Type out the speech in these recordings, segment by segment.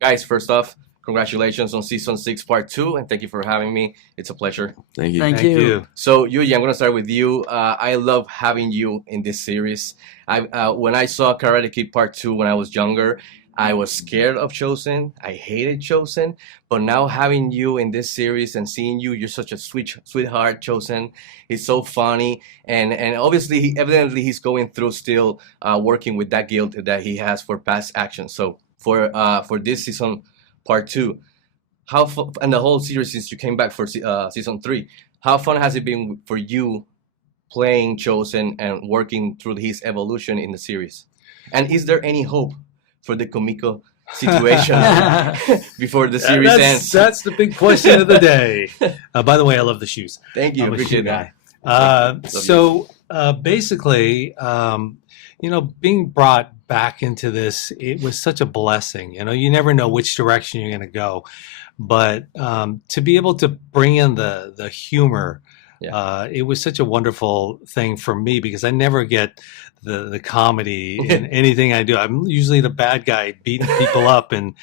Guys, first off, congratulations on season 6, part 2, and thank you for having me. It's a pleasure. Thank you. Thank you. So, Yuji, I'm going to start with you. I love having you in this series. When I saw Karate Kid Part 2 when I was younger, I was scared of Chosen. I hated Chosen. But now having you in this series and seeing you, you're such a sweetheart, Chosen. He's so funny. And obviously, evidently, he's going through still working with that guilt that he has for past actions. So for this season, part 2, and the whole series since you came back for season 3, how fun has it been for you playing Chosen and working through his evolution in the series? And is there any hope for the Kumiko situation before the series ends? That's the big question of the day. By the way, I love the shoes. Thank you. I'm a Appreciate shoe that. guy. Basically, being brought back into this, it was such a blessing. You never know which direction you're going to go, but to be able to bring in the humor, it was such a wonderful thing for me because I never get the comedy in anything I do. I'm usually the bad guy beating people up and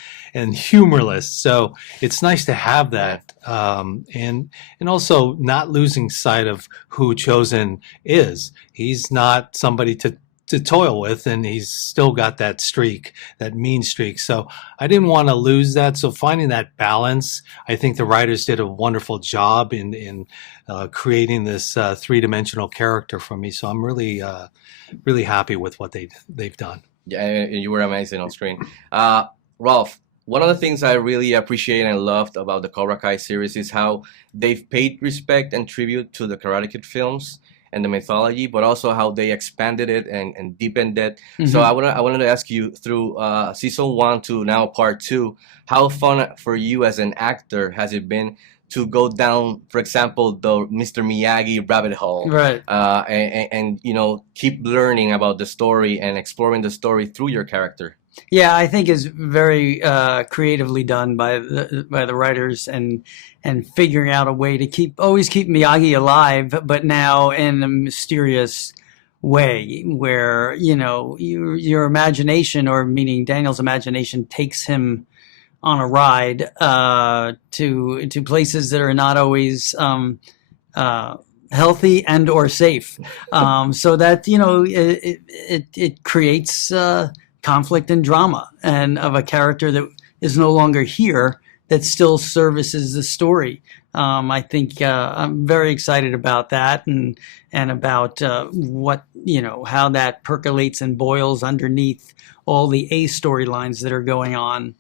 humorless. So it's nice to have that, and also not losing sight of who Chosen is. He's not somebody to toil with, and he's still got that streak, that mean streak. So I didn't want to lose that. So finding that balance, I think the writers did a wonderful job in creating this three-dimensional character for me. So I'm really happy with what they've done. Yeah, and you were amazing on screen. Ralph, one of the things I really appreciate and loved about the Cobra Kai series is how they've paid respect and tribute to the Karate Kid films and the mythology, but also how they expanded it and deepened it. Mm-hmm. So I wanted to ask you, through season 1 to now part 2, how fun for you as an actor has it been to go down, for example, the Mr. Miyagi rabbit hole, Right. And keep learning about the story and exploring the story through your character? Yeah, I think is very creatively done by the writers and figuring out a way to always keep Miyagi alive, but now in a mysterious way where your imagination, or meaning Daniel's imagination, takes him on a ride to places that are not always healthy and or safe, so that it creates conflict and drama, and of a character that is no longer here that still services the story. I think I'm very excited about that, and about what how that percolates and boils underneath all the A storylines that are going on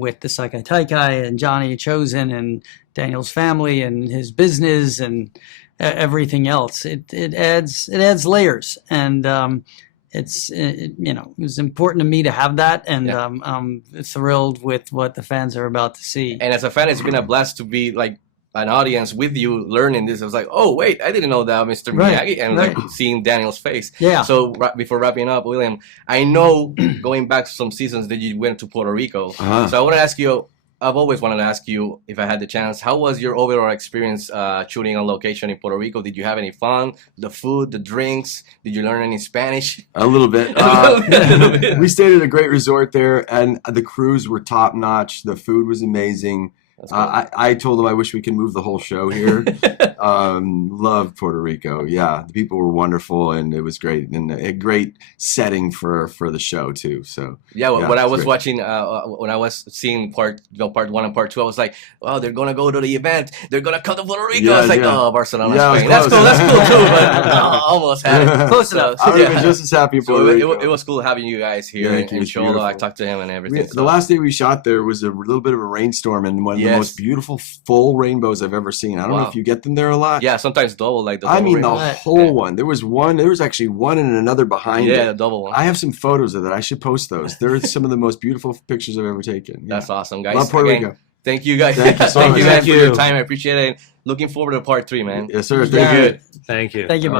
with the Saikai Taikai and Johnny Chosen and Daniel's family and his business and everything else. It adds layers, and it was important to me to have that, and I'm thrilled with what the fans are about to see. And as a fan, it's been a blast to be like an audience with you learning this. I was like, oh wait, I didn't know that, Mr. Miyagi, and like seeing Daniel's face. Yeah. So before wrapping up, William, I know going back some seasons that you went to Puerto Rico. So I want to ask you. I've always wanted to ask you, if I had the chance, how was your overall experience shooting on location in Puerto Rico? Did you have any fun? The food, the drinks? Did you learn any Spanish? A little bit. We stayed at a great resort there, and the crews were top notch. The food was amazing. I told them I wish we could move the whole show here. Loved Puerto Rico. Yeah, the people were wonderful, and it was great, and a great setting for the show too. So when I was watching, when I was seeing part 1 and part 2, I was like, oh, they're gonna go to the event. They're gonna come to Puerto Rico. I was like, oh, Barcelona, Spain. That's cool. That's cool too. But almost had it. Close enough. I would have been just as happy in Puerto Rico. It was cool having you guys here in Cholo. I talked to him and everything. The last day we shot there was a little bit of a rainstorm, and one of the most beautiful full rainbows I've ever seen. I don't know if you get them there a lot. Yeah, sometimes double, like the double rainbow. The whole one. There was actually one and another behind it. Yeah, the double one. I have some photos of that. I should post those. They're some of the most beautiful pictures I've ever taken. Yeah. That's awesome, guys. Love Puerto Rico. Thank you, guys. Thank you so much. Thank you guys for your time. I appreciate it. Looking forward to part 3, man. Yes, sir. Very good. Thank you. Thank you.